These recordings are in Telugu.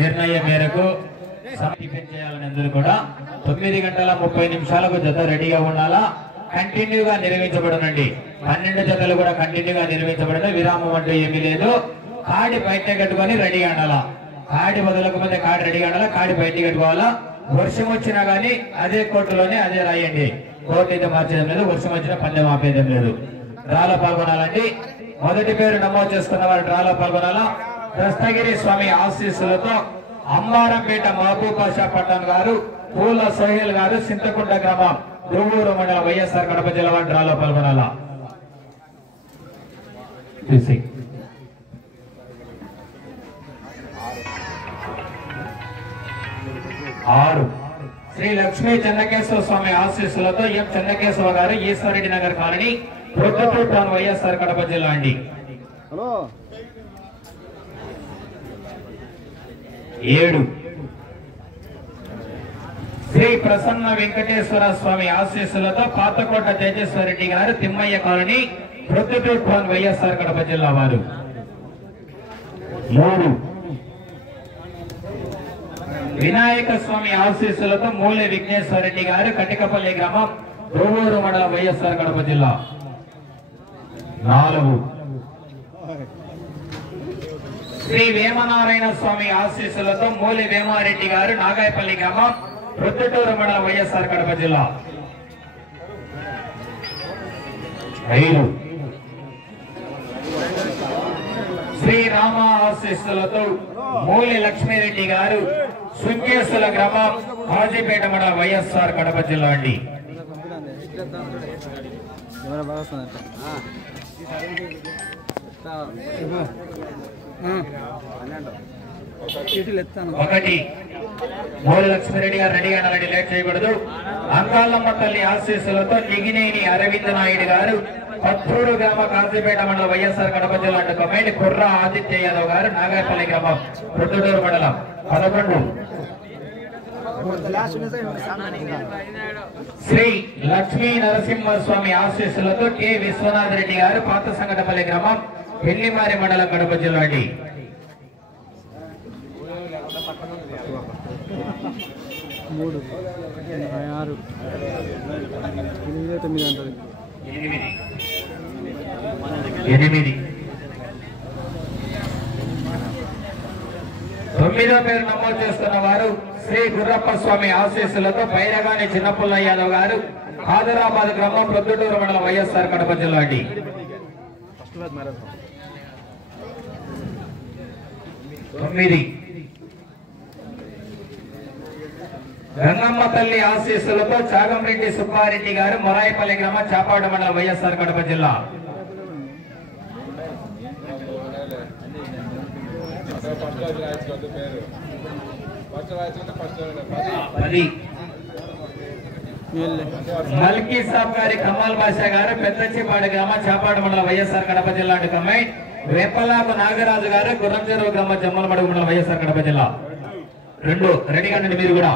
నిర్ణయం మేరకు టిఫిన్ చేయాలని అందరూ కూడా 9:30 జత రెడీగా ఉండాలా. కంటిన్యూగా నిర్వహించబడనండి. 12 జతలు కూడా కంటిన్యూగా నిర్వహించబడిన విరామం అంటూ ఏమీ లేదు. కాడి బయట కట్టుకొని రెడీగా ఉండాలా. కాడి వదలకపోతే కాడి రెడీగా ఉండాలా. కాడి బయట కట్టుకోవాలా. వర్షం వచ్చినా గానీ అదే కోర్టులోనే అదే రాయండి. కోర్టు అయితే మార్చేయడం లేదు. వర్షం వచ్చినా పందెం ఆపేయడం లేదు. డ్రాలో పాల్గొనాలండి. మొదటి పేరు నమోదు చేసుకున్న వారు డ్రాలో పాల్గొనాలా. దస్తగిరి స్వామి ఆశీస్సులతో అంబారంపేట మహబూబ్ బాషా పట్టణ్ గారు, పూల సోహెల్ గారు, సింతకుంట గ్రామం, దువ్వూరు మండలం, వైఎస్ఆర్ కడప జిల్లా వారి డ్రాలో పాల్గొనాలా. 6 శ్రీ లక్ష్మీ చెన్నకేశ్వర స్వామి ఆశీస్సులతో ఎం చెన్నకేశ్వర గారు, ఈశ్వరెడ్డి నగర్ కాలనీ, ప్రొద్దుటూరు టౌన్, వైఎస్ఆర్ కడప జిల్లా అండి. 7 శ్రీ ప్రసన్న వెంకటేశ్వర స్వామి ఆశీస్సులతో పాతకోట తేజేశ్వరరెడ్డి గారు, తిమ్మయ్య కాలనీ, ప్రొద్దుటూరు టౌన్, వైఎస్ఆర్ కడప జిల్లా వారు. 3 వినాయక స్వామి ఆశీస్సులతో మూలె విఘ్నేశ్వరరెడ్డి గారు, కటికపల్లి గ్రామం, దువ్వూరు మండలం, వైఎస్ఆర్ కడప జిల్లా. 4 శ్రీ వేమనారాయణ స్వామి ఆశీస్సులతో మూలి వేమారెడ్డి గారు, నాగాయపల్లి గ్రామం, ప్రొద్దుటూరు మండలం, వైఎస్ఆర్ కడప జిల్లా. 5 శ్రీ రామ ఆశీస్సులతో మూలి లక్ష్మీరెడ్డి గారు, సుంకేశ్వర గ్రామం, హాజీపేట మండలం, వైఎస్ఆర్ కడప జిల్లా అండి. ఒకటి మూల లక్ష్మీరెడ్డి గారు రెడీ అయినారండి, లేట్ చేయకూడదు. అంకాలమ్మ తల్లి ఆశీస్సులతో నిగినేని అరవింద్ నాయుడు గారు, పత్తూరు గ్రామ, కాజీపేట మండలం, వైఎస్ఆర్ కడప జిల్లా అంటూ కమెంట్. కుర్ర ఆదిత్య యాదవ్ గారు, నాగాయపల్లి గ్రామం, ప్రొద్దుటూరు మండలం. 11 శ్రీ లక్ష్మీ నరసింహస్వామి ఆశీస్సులతో కె విశ్వనాథ్ రెడ్డి గారు, పాత సంగటపల్లి గ్రామం, పెళ్లిమారి మండలం, కడప జిల్లా అండి. 8 9వ పేరు నమోదు చేస్తున్న వారు శ్రీ గుర్రప్ప స్వామి ఆశీస్సులతో బైరగాని చిన్నపుల్ల యాదవ్ గారు, ఆదరాబాద్ గ్రామం, ప్రొద్దుటూరు మండలం, వైఎస్ఆర్ కడప జిల్లా అండి. 9 గంగమ్మ తల్లి ఆశీస్సులతో చాగంరెడ్డి సుబ్బారెడ్డి గారు, మొరాయిపల్లి గ్రామం, చాపాడు మండలం, వైఎస్ఆర్ కడప జిల్లా. 10 మల్కీ సాబ్ గారి, కమాల్ బాషా గారు, పెద్దచ్చిపాడు గ్రామం, చాపాడు మండలం, వైఎస్ఆర్ కడప జిల్లా అంటూ కమెంట్. వేపలాకు నాగరాజు గారు, గుర్రంచెరువు గ్రామం, జమ్మలమడుగు మండలం, వైఎస్ఆర్ కడప జిల్లా. 2 రెడీగా ఉండండి మీరు కూడా.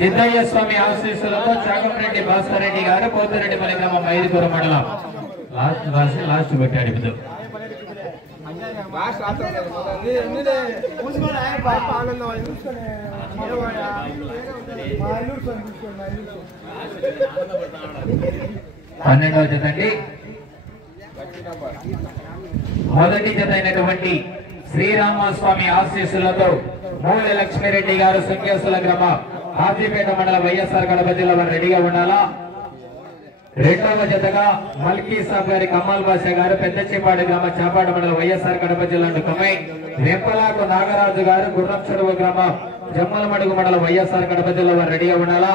సిద్ధయ్య స్వామి ఆశీస్సులతో చాగంరెడ్డి భాస్కర్ రెడ్డి గారు, పోతిరెడ్డిపల్లి గ్రామం, ఐదుగురు మండలం. లాస్ట్ పెట్టాడు ఇప్పుడు. పన్నెండవ జత అండి. మొదటి జత అయినటువంటి శ్రీరామస్వామి ఆశీస్సులతో మూలె లక్ష్మీరెడ్డి గారు, సుంకేశ్వర గ్రామం, హాజీపేట మండలం, వైఎస్ఆర్ కడప జిల్లా వారు రెడీగా ఉండాలా. రెండవ జతగా మల్కీ సాబ్ గారి, కమాల్ బాషా గారు, పెద్దచ్చిపాడు గ్రామం, చాపాడు మండలం, వైఎస్ఆర్ కడప జిల్లా అంటూ కమెంట్. వెంపలాకు నాగరాజు గారు, గుర్రం చెరువు గ్రామం, జమ్మలమడుగు మండలం, వైఎస్ఆర్ కడప జిల్లా వారు రెడీగా ఉండాలా.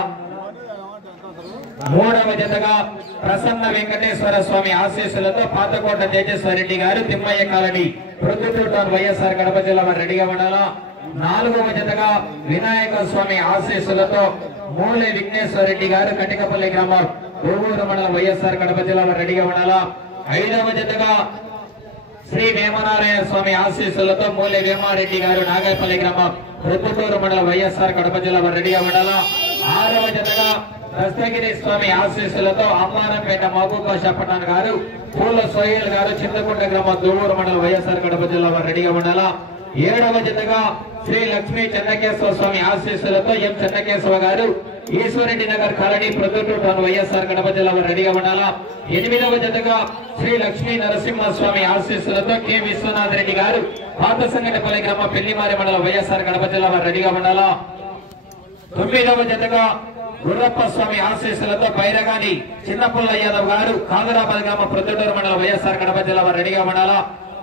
మూడవ జతగా ప్రసన్న వెంకటేశ్వర స్వామి ఆశీస్సులతో పాతకోట తేజేశ్వరరెడ్డి గారు, తిమ్మయ్య కాలనీ, ప్రొద్దుటూరు టౌన్, వైఎస్ఆర్ కడప జిల్లా వారు రెడీగా ఉండాలా. నాలుగవ జతగా వినాయక స్వామి ఆశీస్సులతో మూలె విఘ్నేశ్వరరెడ్డి గారు, కటికపల్లి గ్రామం, దువ్వూరు మండలం, వైఎస్ఆర్ కడప జిల్లా వారు రెడీగా ఉండాలా. ఐదవ జతగా శ్రీ వేమనారాయణ స్వామి ఆశీస్సులతో మూలె వేమారెడ్డి గారు, నాగాయపల్లి గ్రామం, ప్రొద్దుటూరు మండలం, వైఎస్ఆర్ కడప జిల్లా వారు రెడీగా ఉండాలా. ఆరవ జతగా దస్తగిరి స్వామి ఆశీస్సులతో అమ్మారంపేట మహబూబ్ బాషా పఠాన్ గారు, పూల సోహెల్ గారు, చింతకుంట గ్రామం దువ్వూరు మండలం వైఎస్ఆర్ కడప జిల్లా వారు రెడీగా ఉండాలా. 7వ జతగా శ్రీ లక్ష్మీ చెన్నకేశవ స్వామి ఆశీస్సులతో ఎం చెన్నకేశవ గారు, ఈశ్వరెడ్డి నగర్ కాలనీ, ప్రొద్దుటూరు టౌన్, వైఎస్ఆర్ కడప జిల్లా వారు రెడీగా ఉండాలా. 8వ జతగా శ్రీ లక్ష్మీ నరసింహ స్వామి ఆశీస్సులతో కె విశ్వనాథ్ రెడ్డి గారు, పాత సంగటపల్లి గ్రామం, పెళ్లిమారి మండలం, వైఎస్ఆర్ కడప జిల్లా వారు రెడీగా ఉండాలా. 9వ జతగా గుర్రప్ప స్వామి ఆశీస్సులతో బైరగాని చిన్నపుల్ల యాదవ్ గారు, కాదరాబాద్ గ్రామం, ప్రొద్దుటూరు మండలం, వైఎస్ఆర్ కడప జిల్లా వారు రెడీగా ఉండాలా.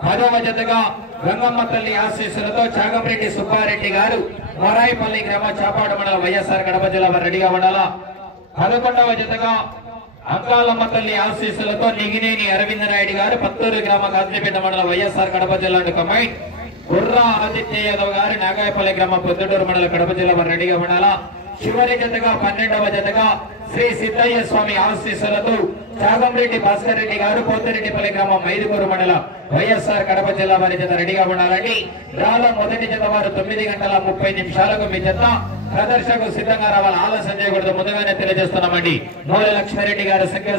10వ జతగా గంగమ్మ తల్లి ఆశీస్సులతో చాగంరెడ్డి సుబ్బారెడ్డి గారు, మొరాయిపల్లి గ్రామం, చాపాడు మండలం, వైఎస్ఆర్ కడప జిల్లా వారు రెడీగా ఉండాలా. 11వ జతగా అంకాలమ్మ తల్లి ఆశీస్సులతో నిగినేని అరవింద్ నాయుడు గారు, పత్తూరు గ్రామ, కాజీపేట మండలం, వైఎస్ఆర్ కడప జిల్లా కమైన్, గుర్రా ఆదిత్య యాదవ్ గారు, నాగాయపల్లి గ్రామం, పొద్దుటూరు మండలం, కడప జిల్లా వారు రెడీగా ఉండాలా. చివరి జతగా 12వ జతగా శ్రీ సిద్ధయ్య స్వామి ఆశీస్సులతో చాగంరెడ్డి భాస్కర్ రెడ్డి గారు, పోతిరెడ్డిపల్లి గ్రామం, మైదుకూరు మండలం, వైఎస్ఆర్ కడప జిల్లా వారి జత రెడీగా ఉండాలండి. డ్రాలో మొదటి జత వారు 9:30 మీ జత ప్రదర్శనకు సిద్ధంగా రావాలి. ఆలస్యం చేయకూడదు, ముందుగానే తెలియజేస్తున్నామండి. మూల లక్ష్మారెడ్డి గారు, సంఖ్య